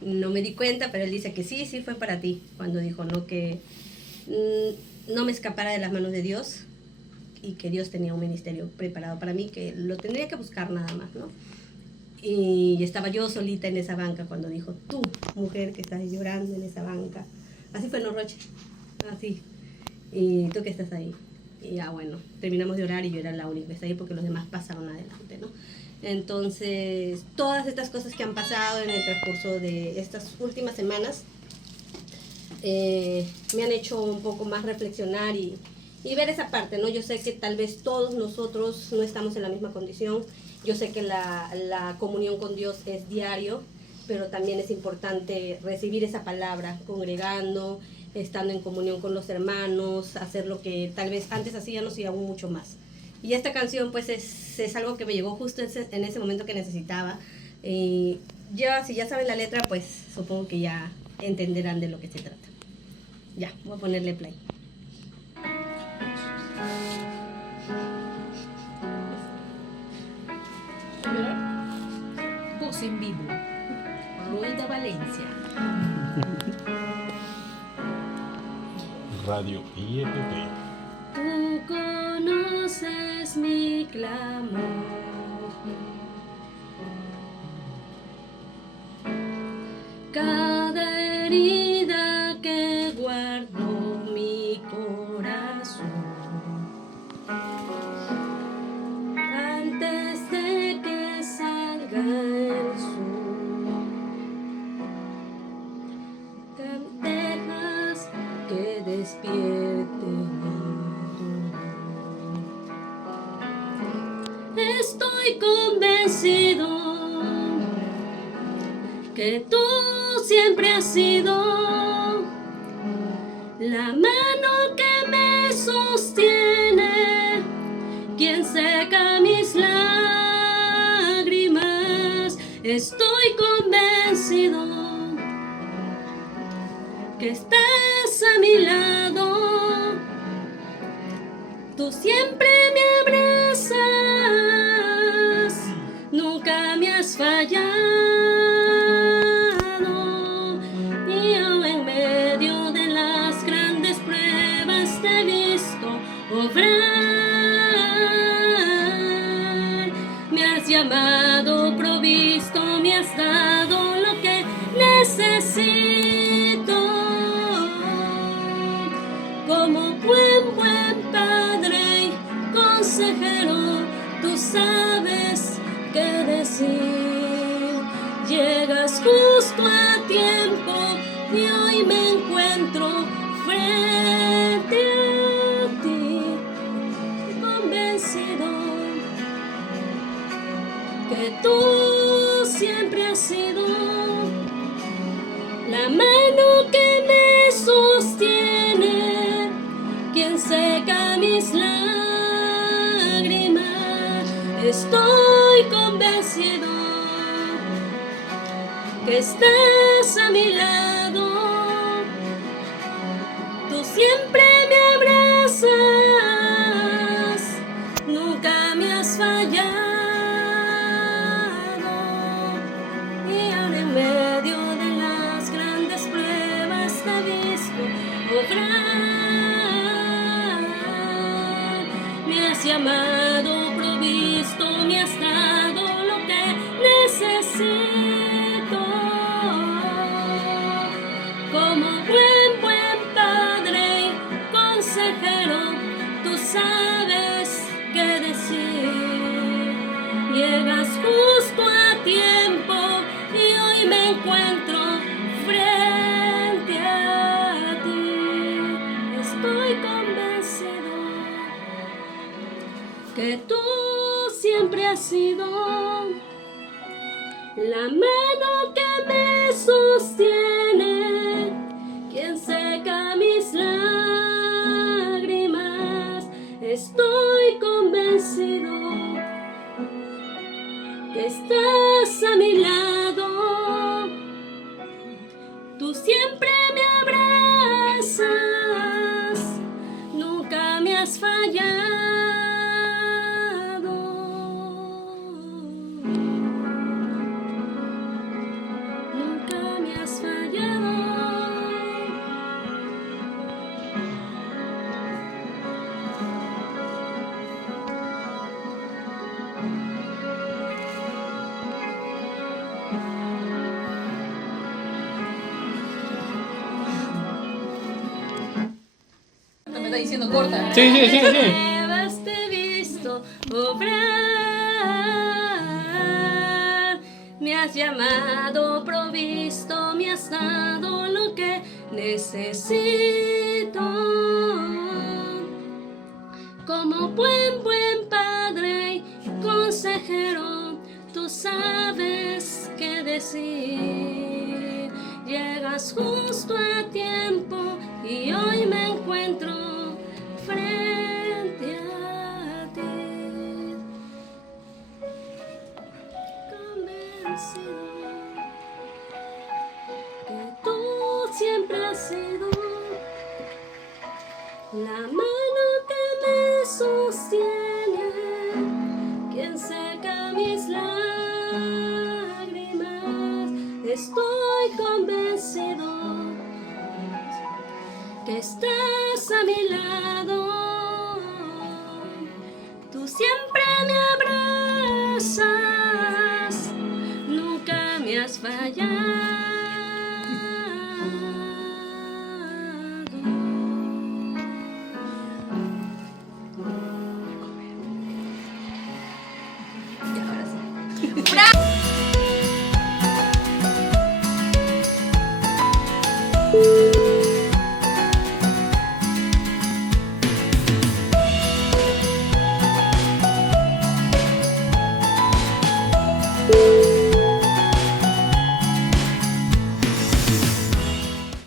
No me di cuenta, pero él dice que sí fue para ti, cuando dijo no, que no me escapara de las manos de Dios y que Dios tenía un ministerio preparado para mí, que lo tendría que buscar nada más, ¿no? Y estaba yo solita en esa banca cuando dijo, tú, mujer que estás llorando en esa banca. Así fue, ¿no, Roche? Así. Y tú que estás ahí. Y ya, bueno, terminamos de orar y yo era la única que está ahí porque los demás pasaron adelante, ¿no? Entonces, todas estas cosas que han pasado en el transcurso de estas últimas semanas me han hecho un poco más reflexionar y ver esa parte, ¿no? Yo sé que tal vez todos nosotros no estamos en la misma condición. Yo sé que la comunión con Dios es diario, pero también es importante recibir esa palabra, congregando, estando en comunión con los hermanos, hacer lo que tal vez antes hacíamos y aún mucho más. Y esta canción pues es algo que me llegó justo en ese momento que necesitaba. Ya, si ya saben la letra, pues supongo que ya entenderán de lo que se trata. Ya, voy a ponerle play. Voz en vivo, Rueda Valencia. Radio IEPP. Tú conoces mi clamor, cada herida que guardó mi corazón. Antes de que salga el sol, dejas que despierte mi dolor. Estoy convencido que tú siempre has sido la mano que me sostiene, quien seca mis lágrimas. Estoy convencido que estás a mi lado, tú siempre me abrazas, nunca me has fallado. Y aún en medio de las grandes pruebas te he visto obrar. Me has llamado, provisto, me has dado lo que necesito. Como buen padre y consejero, tú sabes qué decir. Llegas justo a tiempo y hoy me encuentro frente a ti, convencido que tú siempre has sido la mano que me sostiene, quien seca mis lágrimas. Estoy convencido que estás a mi lado, tú siempre me abrazas, nunca me has fallado. Y ahora en medio de las grandes pruebas te he visto obrar. Me has llamado, provisto, me has dado lo que necesito. Como buen padre y consejero, tú sabes qué decir. Llegas justo a tiempo y hoy me encuentro frente a ti. Estoy convencido que tú siempre has sido la mano que me sostiene, quien seca mis lágrimas. Estoy convencido que estás a mi lado, tú siempre me abrazas, nunca me has fallado. diciendo corta. Sí. Pruebas te he visto obrar. Me has llamado, provisto, me has dado lo que necesito. Como buen padre y consejero, tú sabes qué decir. Llegas justo a tiempo y hoy me encuentro frente a ti. Convencido que tú siempre has sido la mano que me sostiene, quien seca mis lágrimas. Estoy convencido que estás a mi lado. Tú siempre me abrazas, nunca me has fallado. Ya, ahora sí.